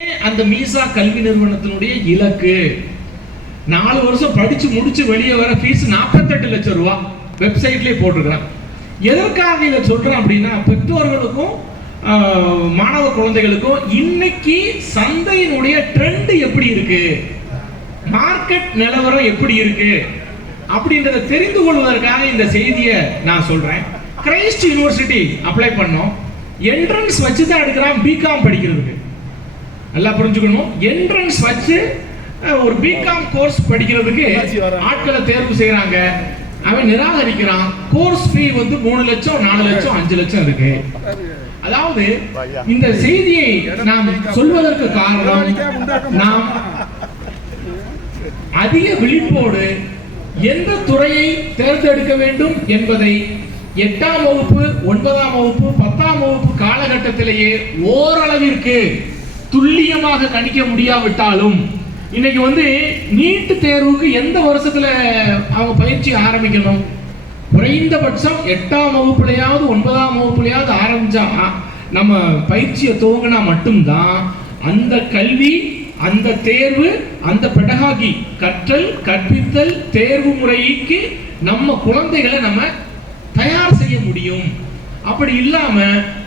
அந்த மீசா கல்வி நிறுவனத்தினுடைய இலக்கு 4 வருஷம் படிச்சு முடிச்சு வெளியே வர ஃபீஸ் 48 லட்சம் ரூபாய் வெப்சைட்லயே போட்டுருக்கான். எதற்காக இதை சொல்றேன் அப்படின்னா, பெற்றோர்களுக்கும் மாணவ குழந்தைகளுக்கும் இன்னைக்கு சந்தையினுடைய ட்ரெண்ட் எப்படி இருக்கு, மார்க்கெட் நிலவரம் எப்படி இருக்கு அப்படின்றத தெரிந்து கொள்வதற்காக இந்த செய்தியை நான் சொல்றேன். கிரைஸ்ட் யூனிவர்சிட்டி அப்ளை பண்ணோம். என்ட்ரன்ஸ் வச்சு தான் எடுக்கிறான் பிகாம் படிக்கிறதுக்கு. நல்லா புரிஞ்சுக்கணும். என்ட்ரன்ஸ் வச்சு ஒரு பிகாம் கோர்ஸ் படிக்கிறதுக்கு ஆட்களை தேர்வு செய்யறாங்க. அவன் நிராகரிக்கிறான். கோர்ஸ் ஃபீ வந்து 3 லட்சம் 4 லட்சம் 5 லட்சம் இருக்கு. அதாவது இந்த செய்தியை நாம் சொல்வதற்கு காரணம், நாம் அதிக விழிப்போடு எந்த துறையை தேர்ந்தெடுக்க வேண்டும் என்பதை 8ஆம் வகுப்பு 9ஆம் வகுப்பு 10ஆம் வகுப்பு காலகட்டத்திலேயே ஓரளவிற்கு துல்லியமாக கணிக்க முடியாவிட்டாலும், இன்னைக்கு வந்து நீட் தேர்வுக்கு எந்த வருஷத்துல அவங்க பயிற்சி ஆரம்பிக்கணும், குறைந்தபட்சம் 8ஆம் வகுப்புலையாவது 9ஆம் வகுப்புலையாவது ஆரம்பிச்சா நம்ம பயிற்சியை துவங்கினா மட்டும்தான் அந்த கல்வி, அந்த தேர்வு, அந்த பெடகாகி கற்றல் கற்பித்தல் தேர்வு முறைக்கு நம்ம குழந்தைகளை நம்ம தயார் செய்ய முடியும். அப்படி இல்லாம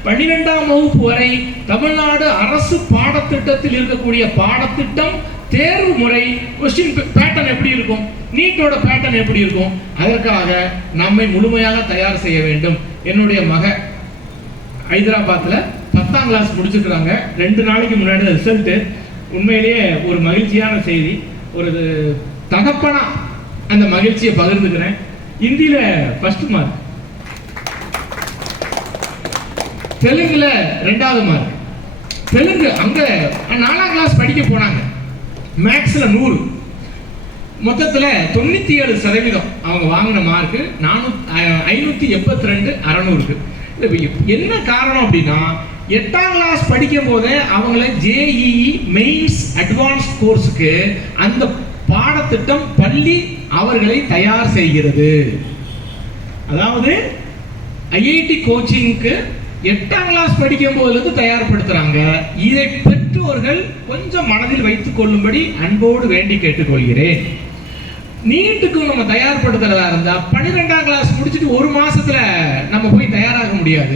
12ஆம் வகுப்பு வரை தமிழ்நாடு அரசு பாடத்திட்டத்தில் இருக்கக்கூடிய பாடத்திட்டம், தேர்வு முறை, கொஸ்டின் பேட்டர்ன் எப்படி இருக்கும், நீட்டோட பேட்டர்ன் எப்படி இருக்கும், அதற்காக நம்மை முழுமையாக தயார் செய்ய வேண்டும். என்னுடைய மக ஹைதராபாத்ல 10ஆம் கிளாஸ் முடிச்சிருக்காங்க. 2 நாளைக்கு முன்னாடி ரிசல்ட். உண்மையிலேயே ஒரு மகிழ்ச்சியான செய்தி. ஒரு தகப்பனா அந்த மகிழ்ச்சியை பகிர்ந்துக்கிறேன். இந்தியில ஃபர்ஸ்ட் மார்க், தெலுங்குல 2வது மார்க். தெலுங்கு அங்க 4ஆம் கிளாஸ் படிக்க போனாங்க. மேக்ஸ்ல 100, மொத்தத்துல 97% அவங்க வாங்கின மார்க் 582 600க்கு. என்ன காரணம் அப்படின்னா, 8ஆம் கிளாஸ் படிக்கும் போதே அவங்கள JEE மெயின்ஸ் அட்வான்ஸ்ட் கோர்ஸுக்கு அந்த பாடத்திட்டம் பள்ளி அவர்களை தயார் செய்கிறது. அதாவது IIT கோச்சிங்க்கு 8ஆம் கிளாஸ் படிக்கும் போதிலிருந்து தயார்படுத்துறாங்க. இதை பெற்றோர்கள் கொஞ்சம் மனதில் வைத்துக் கொள்ளும்படி அன்போடு வேண்டி கேட்டுக்கொள்கிறேன். நீட்டுக்கு நம்ம தயார்படுத்துறதா இருந்தா 12ஆம் கிளாஸ் முடிச்சுட்டு 1 மாசத்துல நம்ம போய் தயாராக முடியாது.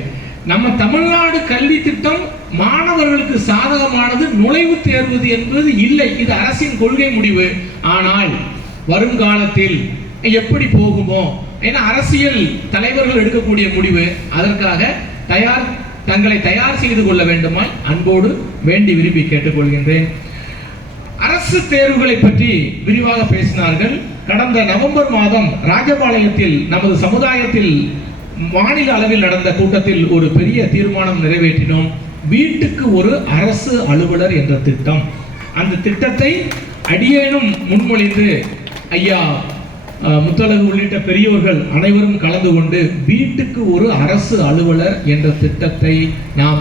நம்ம தமிழ்நாடு கல்வி திட்டம் மாணவர்களுக்கு சாதகமானது நுழைவுத் தேர்வு என்பது இல்லை. இது அரசின் கொள்கை முடிவு. ஆனால் வருங்காலத்தில் எப்படி போகுமோ, ஏன்னா அரசியல் தலைவர்கள் எடுக்கக்கூடிய முடிவு. அதற்காக தங்களை தயார் செய்து கொள்ள வேண்டுமாய் அன்போடு வேண்டி விரும்பி கேட்டுக்கொள்கின்றேன். அரசு தேர்வுகளை பற்றி விரிவாக பேசினார்கள். கடந்த நவம்பர் மாதம் ராஜபாளையத்தில் நமது சமுதாயத்தில் மாநில அளவில் நடந்த கூட்டத்தில் ஒரு பெரிய தீர்மானம் நிறைவேற்றினோம். வீட்டுக்கு ஒரு அரசு அலுவலர் என்ற திட்டம். அந்த திட்டத்தை அடியேனும் முன்மொழிந்து ஐயா முத்தழகு உள்ளிட்ட பெரியோர்கள் அனைவரும் கலந்து கொண்டு வீட்டுக்கு ஒரு அரசு அலுவலர் என்ற திட்டத்தை நாம்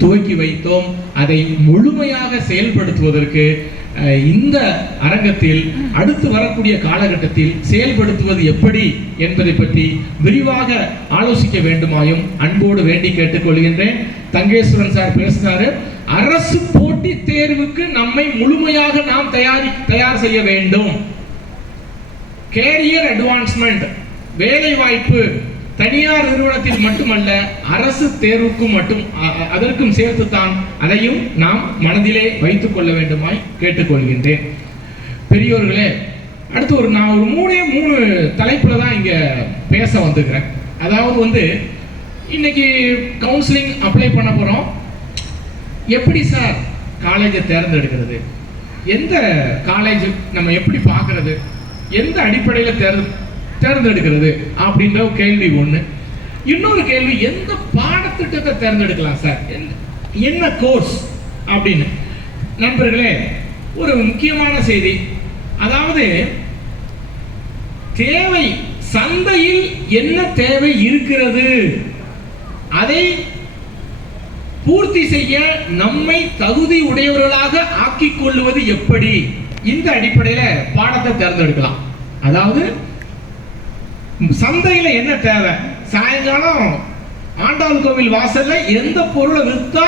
துவக்கி வைத்தோம். அதை முழுமையாக செயல்படுத்துவதற்கு இந்த அரங்கத்தில் அடுத்து வரக்கூடிய காலகட்டத்தில் செயல்படுத்துவது எப்படி என்பதை பற்றி விரிவாக ஆலோசிக்க வேண்டுமாயும் அன்போடு வேண்டி கேட்டுக்கொள்கின்றேன். தங்கேஸ்வரன் சார் பேசினாரு. அரசு போட்டித் தேர்வுக்கு நம்மை முழுமையாக நாம் தயார் செய்ய வேண்டும். கேரியர் அட்வான்ஸ்மெண்ட், வேலை வாய்ப்பு தனியார் நிறுவனத்தில் மட்டுமல்ல, அரசு தேர்வுக்கும் மட்டும் அதற்கும் சேர்த்துத்தான். அதையும் நாம் மனதிலே வைத்துக் கொள்ள வேண்டுமாய் கேட்டுக்கொள்கின்றேன். பெரியோர்களே, அடுத்து நான் ஒரு 3 தலைப்புல தான் இங்க பேச வந்துக்கிறேன். அதாவது வந்து இன்னைக்கு கவுன்சிலிங் அப்ளை பண்ண போறோம். எப்படி சார் காலேஜை தேர்ந்தெடுக்கிறது, எந்த காலேஜ் நம்ம எப்படி பார்க்கறது, எந்த அடிப்படையில் தேர்ந்தெடுக்கிறது அப்படின்ற கேள்வி ஒண்ணு. இன்னொரு கேள்வி, எந்த பாடத்திட்டத்தை தேர்ந்தெடுக்கலாம் சார், என்ன கோர்ஸ் அப்படின்னு. நண்பர்களே, ஒரு முக்கியமான செய்தி. அதாவது தேவை, சந்தையில் என்ன தேவை இருக்கிறது அதை பூர்த்தி செய்ய நம்மை தகுதி உடையவர்களாக ஆக்கிக் கொள்வது எப்படி, இந்த அடிப்படையில் பாடத்தை தேர்ந்தெடுக்கலாம். அதாவது சந்தையில என்ன தேவை, சாயங்காலம் ஆண்டாள் கோவில் வாசல்ல எந்த பொருளை விற்றா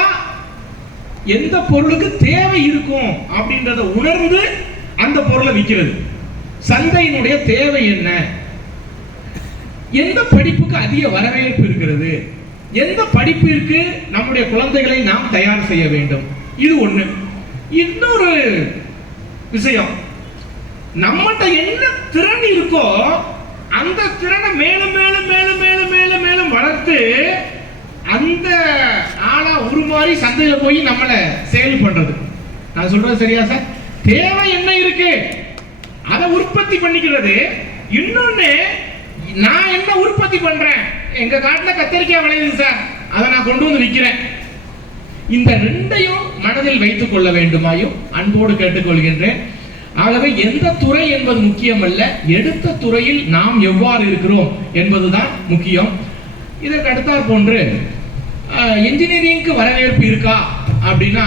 எந்த பொருளுக்கு தேவை இருக்கும் அப்படின்றத உணர்ந்து அந்த பொருளை விற்கிறது. சந்தையினுடைய தேவை என்ன, எந்த படிப்புக்கு அதிக வரவேற்பு இருக்கிறது, எந்த படிப்பிற்கு நம்முடைய குழந்தைகளை நாம் தயார் செய்ய வேண்டும், இது ஒண்ணு. இன்னொரு விஷயம், நம்மகிட்ட என்ன திறன் இருக்கோ அந்த திறனை மேலும் மேலும் மேலும் மேலும் மேலும் மேலும் வளர்த்து அந்த ஆளா உருமாறி சந்தையில போய் நம்மளை சேல் பண்றது. நான் சொல்றது சரியா சார்? தேவை என்ன இருக்கு அதை உற்பத்தி பண்ணிக்கிறது. இன்னொன்னு, நான் என்ன உற்பத்தி பண்றேன், எங்க காட்டுல கத்தரிக்காய் விளையுது சார், அதை நான் கொண்டு வந்து விற்கிறேன். இந்த ரெண்டையும் மனதில் வைத்துக் கொள்ள வேண்டுமாயும் அன்போடு கேட்டுக்கொள்கின்றேன். ஆகவே எந்த துறை என்பது முக்கியமல்ல, எடுத்த துறையில் நாம் எவ்வாறு இருக்கிறோம் என்பதுதான் முக்கியம். இதற்கு அடுத்தாற் போன்று இன்ஜினியரிங்க்கு வரவேற்பு இருக்கா அப்படின்னா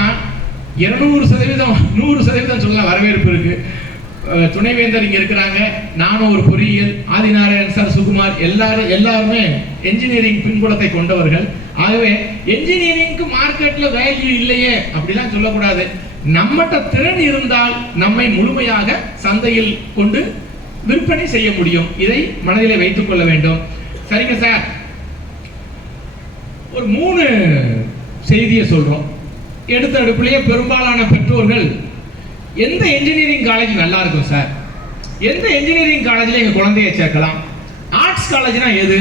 200% 100% சொல்லலாம் வரவேற்பு இருக்கு. துணைவேந்தர் இங்க இருக்கிறாங்க, நானும் ஒரு பொறியியல், ஆதிநாராயணன் சார், சுகுமார், எல்லாருமே என்ஜினியரிங் பின்புலத்தை கொண்டவர்கள். ஆகவே என்ஜினியரிங்க்கு மார்க்கெட்ல வேல்யூ இல்லையே அப்படிலாம் சொல்லக்கூடாது. நம்மகிட்ட திறன் இருந்தால் நம்மை முழுமையாக சந்தையில் கொண்டு விற்பனை செய்ய முடியும். இதை மனதிலே வைத்துக் கொள்ள வேண்டும். சரிங்க சார், ஒரு 3 செய்தியை சொல்றோம். எடுத்த அடுப்புலயே பெரும்பாலான பெற்றோர்கள் எந்த என்ஜினியரிங் காலேஜ் நல்லா இருக்கும் சார், எந்த என்ஜினியரிங் காலேஜ்ல எங்க குழந்தைய சேர்க்கலாம், ஆர்ட்ஸ் காலேஜ்னா எது,